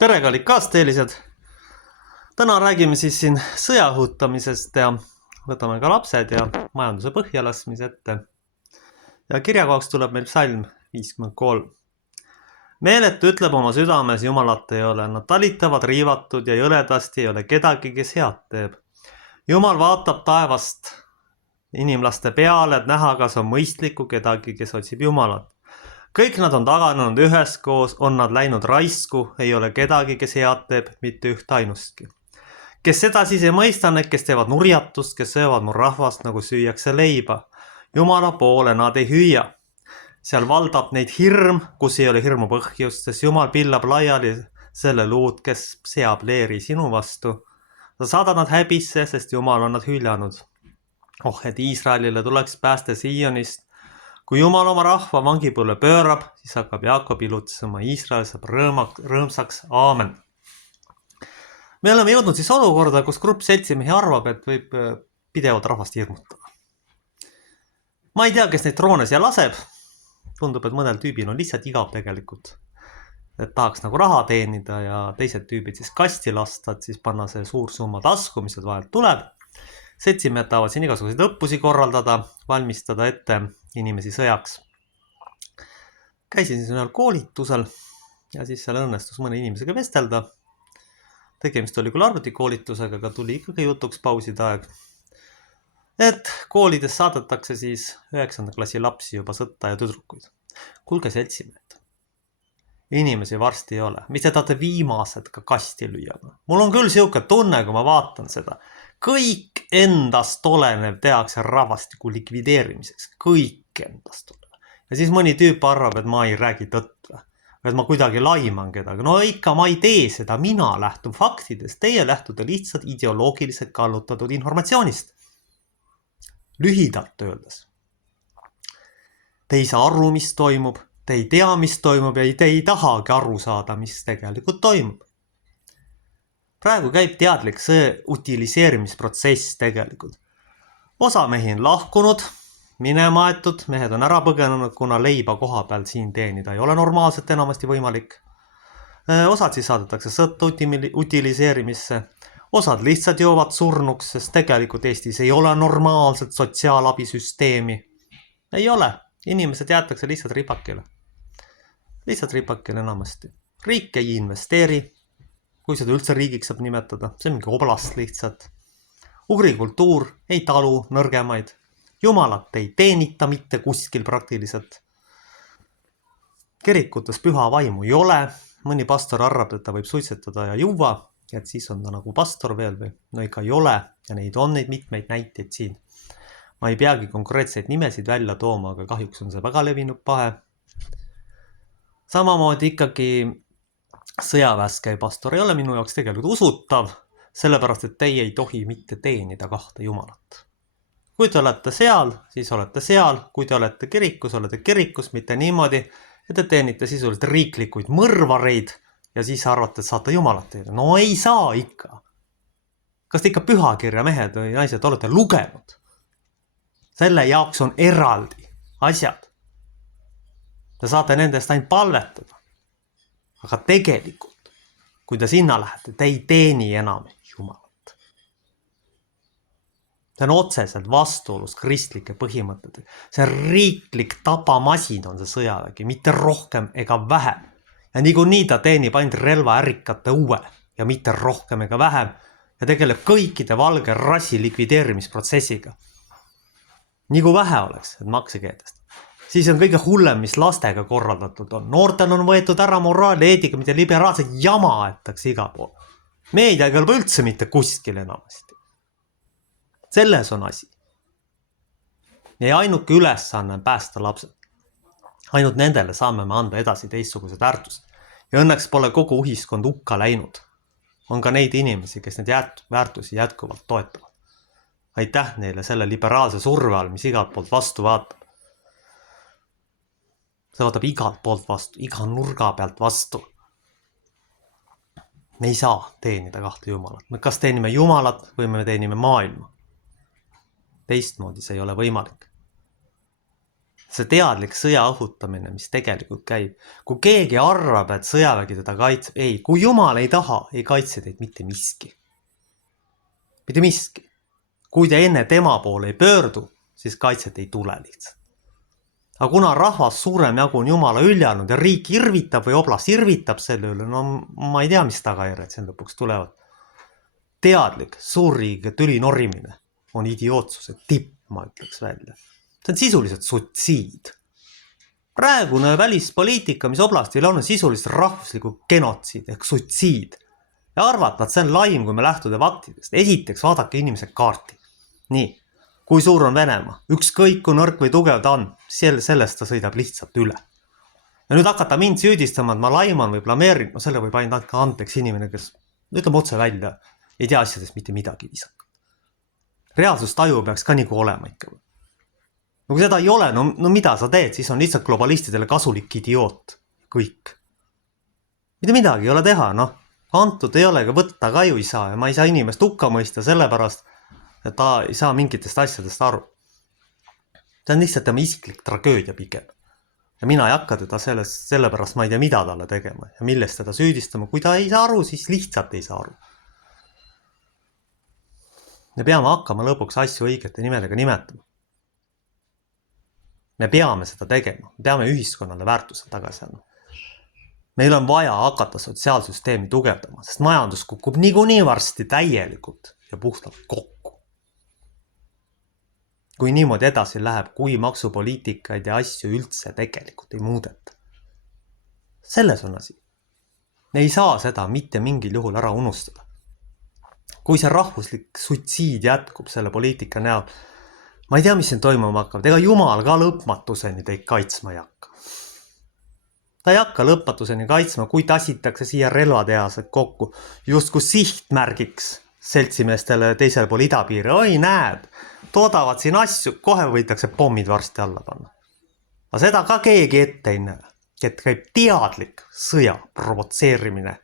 Tere, kallid kaasteelised! Täna räägime siis siin sõjaõhutamisest ja võtame ka lapsed ja majanduse põhjalaskmise ette. Ja kirjakohaks tuleb meil psalm 53. Meeletu ütleb oma südames, Jumalat ei ole. Nad talitavad riivatud ja jõledasti ei ole kedagi, kes head teeb. Jumal vaatab taevast inimlaste peale, et näha, kas on mõistlikku kedagi, kes otsib Jumalat. Kõik nad on taganenud üheskoos, on nad läinud raisku, ei ole kedagi, kes head teeb, mitte üht ainustki. Kes seda siis ei mõista, need, kes teevad nurjatust, kes söövad mu rahvast, nagu süüakse leiba. Jumala poole nad ei hüüa. Seal valdab neid hirm, kus ei ole hirmu põhjust, sest Jumal pillab laiali selle luud, kes seab leeri sinu vastu. Sa saadad nad häbisse, sest Jumal on nad hüljanud. Oh, et Iisraelile tuleks pääste Sionist. Kui Jumal oma rahva vangipõlle pöörab, siis hakkab Jaakob ilutsema, Iisrael saab rõõmsaks, aamen. Me oleme jõudnud siis olukorda, kus grupp seltsimehi arvab, et võib pidevalt rahvast hirmutada. Ma ei tea, kes neid droone siia laseb. Tundub, et mõnel tüübil on lihtsalt igav tegelikult. Et tahaks nagu raha teenida ja teised tüübid siis kasti lasta, et siis panna see suur summa tasku, mis vahelt tuleb. Seltsimehed tahavad siin igasuguseid õppusi korraldada, valmistada ette inimesi sõjaks. Käisin siis ühel koolitusel ja siis seal õnnestus mõne inimesega vestelda. Tegemist oli küll arvutikoolitusega, aga tuli ikkagi jutuks pauside aeg. Et koolides saadetakse siis 9. klassi lapsi juba sõtta ja tüdrukuid. Kuulge seltsimehed. Inimesi varsti ei ole. Mis te tahate viimased ka kasti lüüa? Mul on küll siuke tunne, kui ma vaatan seda. Kõik endast olenev tehakse rahvastiku likvideerimiseks. Kõik endast olenev. Ja siis mõni tüüp arvab, et ma ei räägi tõtt. Et ma kuidagi laiman kedagi. No ikka ma ei tee seda. Mina lähtun faktidest. Teie lähtute lihtsalt ideoloogiliselt kallutatud informatsioonist. Lühidalt öeldes. Te ei saa aru, mis toimub. Te ei tea, mis toimub ja te ei tahagi aru saada, mis tegelikult toimub. Praegu käib teadlik see utiliseerimisprotsess tegelikult. Osa mehi on lahkunud, minema aetud, mehed on ära põgenenud, kuna leiba koha peal siin teenida ei ole normaalselt enamasti võimalik. Osad siis saadetakse sõtta utiliseerimisse, osad lihtsalt joovad surnuks, sest tegelikult Eestis ei ole normaalset sotsiaalabisüsteemi. Ei ole, inimesed jäetakse lihtsalt ripakile. Lihtsalt ripakile enamasti. Riik ei investeeri, kui seda üldse riigiks saab nimetada, see on mingi oblast lihtsalt. Ugri kultuur ei talu nõrgemaid. Jumalat ei teenita mitte kuskil praktiliselt. Kirikutes püha vaimu ei ole. Mõni pastor arvab, et ta võib suitsetada ja juua, et siis on ta nagu pastor veel või. No ikka ei ole ja neid on neid mitmeid näiteid siin. Ma ei peagi konkreetseid nimesid välja tooma, aga kahjuks on see väga levinud pahe. Samamoodi ikkagi sõjaväes käi pastor ei ole minu jaoks tegelikult usutav, sellepärast, et teie ei tohi mitte teenida kahte Jumalat. Kui te olete seal, siis olete seal. Kui te olete kirikus, mitte niimoodi, et te teenite sisuliselt riiklikuid mõrvareid ja siis arvate, et saate Jumalat teeda. No ei saa ikka. Kas te ikka pühakirja mehed või naised olete lugenud? Selle jaoks on eraldi asjad. Te saate nendest ainult palvetada. Aga tegelikult, kui te sinna lähete, te ei teeni enam Jumalat. See on otseselt vastuolus kristlike põhimõtted. See riiklik tapamasin on see sõjavägi, mitte rohkem ega vähem. Ja niikuinii ta teenib ainult relvaärikate uue ja mitte rohkem ega vähem ja tegeleb kõikide valge rassi likvideerimisprotsessiga. Nii kui vähe oleks, et maksekeedest. Siis on kõige hullem, mis lastega korraldatud on. Noortel on võetud ära moraal, eetika, mitte liberaalset jama aetakse igal pool. Meedia ei kõlba üldse mitte kuskil enamasti. Selles on asi. Meie ainuke ülesanne on päästa lapsed. Ainult nendele saame me anda edasi teistsugused väärtused. Ja õnneks pole kogu ühiskond hukka läinud. On ka neid inimesi, kes neid väärtusi jätkuvalt toetavad. Aitäh neile selle liberaalse surve all, mis igalt poolt vastu vaatab. See vaatab igalt poolt vastu, iga nurga pealt vastu. Me ei saa teenida kahte Jumalat. Me kas teenime Jumalat või me teenime maailma. Teistmoodi see ei ole võimalik. See teadlik sõja õhutamine, mis tegelikult käib. Kui keegi arvab, et sõjavägi teda kaitseb, ei, kui jumal ei taha, ei kaitse teid mitte miski. Mitte miski. Kui te enne tema poole ei pöördu, siis kaitset ei tule lihtsalt. Aga kuna rahvas suurem jagu on jumala üljanud ja riik irvitab või oblast irvitab selle üle, no ma ei tea, mis tagajärjed siin lõpuks tulevad. Teadlik, suurriigiga tüli norimine on idiootsuse tipp, ma ütleks välja. See on sisuliselt sutsiid. Praegune välispoliitika, mis oblastil on sisuliselt rahvusliku genotsiid ehk sutsiid. Ja arvata, et see on laim, kui me lähtuda faktidest. Esiteks vaadake inimese kaarti. Nii, kui suur on Venemaa, ükskõik kui nõrk või tugev ta on, sellest ta sõidab lihtsalt üle. Ja nüüd hakata mind süüdistama, et ma laiman või blameerin, no selle võib ainult andeks inimene, kes ütleme otse välja, ei tea asjadest mitte midagi viisakalt. Reaalsustaju peaks ka nagu olema ikka. No kui seda ei ole, no mida sa teed, siis on lihtsalt globalistidele kasulik idioot. Kõik. Mitte midagi ei ole teha, noh. Antud ei ole, aga võtta ka ju ei saa ja ma ei saa inimest hukka mõista sellepärast, et ta ei saa mingitest asjadest aru. See on lihtsalt tema isiklik tragöödia pigem. Ja mina ei hakka teda sellepärast ma ei tea, mida talle tegema ja millest teda süüdistama. Kui ta ei saa aru, siis lihtsalt ei saa aru. Me peame hakkama lõpuks asju õigete nimedega nimetama. Me peame seda tegema. Me peame ühiskonnale väärtused tagasi andma. Meil on vaja hakata sotsiaalsüsteemi tugevdama, sest majandus kukub niikuinii varsti täielikult ja puhtalt kokku. Kui niimoodi edasi läheb, kui maksupoliitikaid ja asju üldse tegelikult ei muudeta. Selles on asi. Me ei saa seda mitte mingil juhul ära unustada. Kui see rahvuslik sutsiid jätkub selle poliitika näol, ma ei tea, mis siin toimuma hakkab. Ega jumal ka lõpmatuseni teid kaitsma ei hakka. Ta ei hakka lõpmatuseni kaitsma, kui tassitakse siia relvatehased kokku, justkui sihtmärgiks seltsimeestele teisel pool idapiiri. Oi, näed, toodavad siin asju, kohe võitakse pommid varsti alla panna. Aga seda ka keegi ette ei näe, et käib teadlik sõja provotseerimine,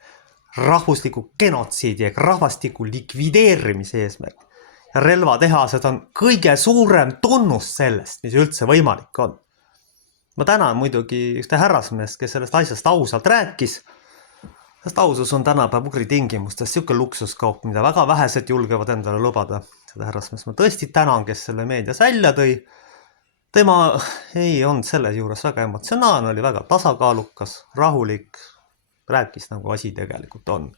rahvusliku genotsiidi ja rahvastiku likvideerimise eesmärk. Ja relvatehased on kõige suurem tunnus sellest, mis üldse võimalik on. Ma tänan muidugi ühte härrasmeest, kes sellest asjast ausalt rääkis. Sest ausus on tänapäev ugri tingimustes siuke luksuskaup, mida väga vähesed julgevad endale lubada. Seda härrasmeest ma tõesti tänan, kes selle meedias välja tõi. Tema ei olnud selle juures väga emotsionaalne, oli väga tasakaalukas, rahulik, rääkis nagu asi tegelikult on.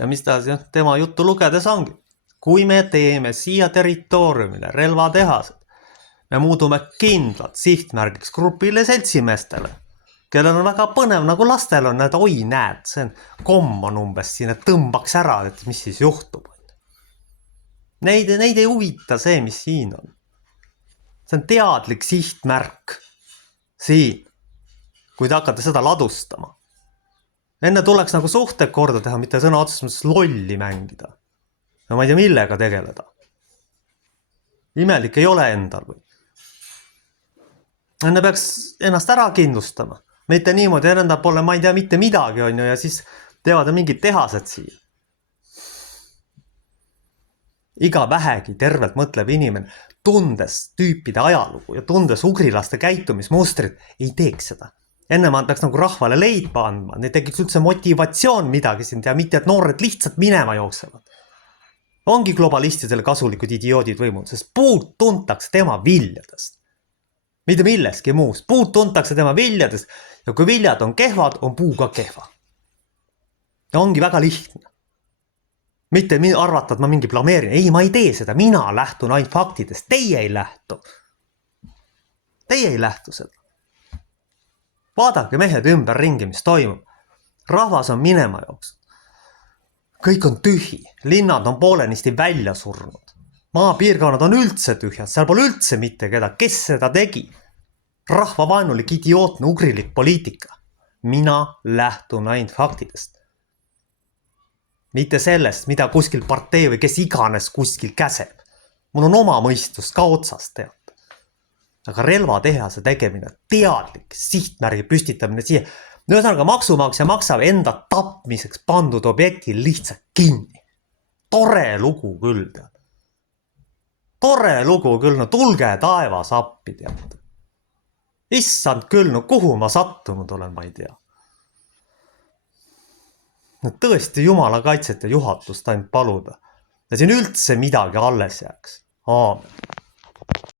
Ja mis ta tema juttu lugedes ongi? Kui me teeme siia territooriumile relvatehased, me muudume kindlalt sihtmärgiks grupile seltsimeestele, kellel on väga põnev, nagu lastel on, et oi näed, see on komm on umbes siin, et tõmbaks ära, et mis siis juhtub. Neid ei huvita see, mis siin on. See on teadlik sihtmärk siin, kui te hakkate seda ladustama. Enne tuleks nagu suhted korda teha, mitte sõna otseses lolli mängida. Ja ma ei tea, millega tegeleda. Imelik ei ole endal või? Enne peaks ennast ära kindlustama. Mitte niimoodi enda poole, ma ei tea mitte midagi on ju, ja siis teevad mingid tehased siia. Iga vähegi tervelt mõtleb inimene, tundes tüüpide ajalugu ja tundes ugrilaste käitumismustrit, ei teeks seda. Enne ma peaks nagu rahvale leidma andma, neil tekiks üldse motivatsioon midagi siin teha, mitte et noored lihtsalt minema jooksevad. Ongi globalistidele kasulikud idioodid võimud, sest puud tuntakse tema viljadest. Mitte milleski muus. Puud tuntakse tema viljadest ja kui viljad on kehvad, on puu ka kehva. Ja ongi väga lihtne. Mitte arvata, et ma mingi blameerin. Ei, ma ei tee seda. Mina lähtun ainult faktidest. Teie ei lähtu. Teie ei lähtu seda. Vaadake mehed ümber ringi, mis toimub. Rahvas on minema jooksnud. Kõik on tühi. Linnad on poolenisti välja surnud. Maapiirkonnad on üldse tühjad. Seal pole üldse mitte keda. Kes seda tegi? Rahvavaenulik, idiootne, ugrilik poliitika. Mina lähtun ainult faktidest. Mitte sellest, mida kuskil partei või kes iganes kuskil käseb. Mul on oma mõistus ka otsast teada. Aga relvatehase tegemine, teadlik, sihtmärgi püstitamine siia. Ühesõnaga maksumaksja maksab enda tapmiseks pandud objekti lihtsalt kinni. Tore lugu küll tead. tore lugu küll, no tulge taevas appi, tead. Issand küll, no kuhu ma sattunud olen, ma ei tea. No tõesti jumala kaitset ja juhatust ainult paluda. Ja siin üldse midagi alles jääks. Aamen.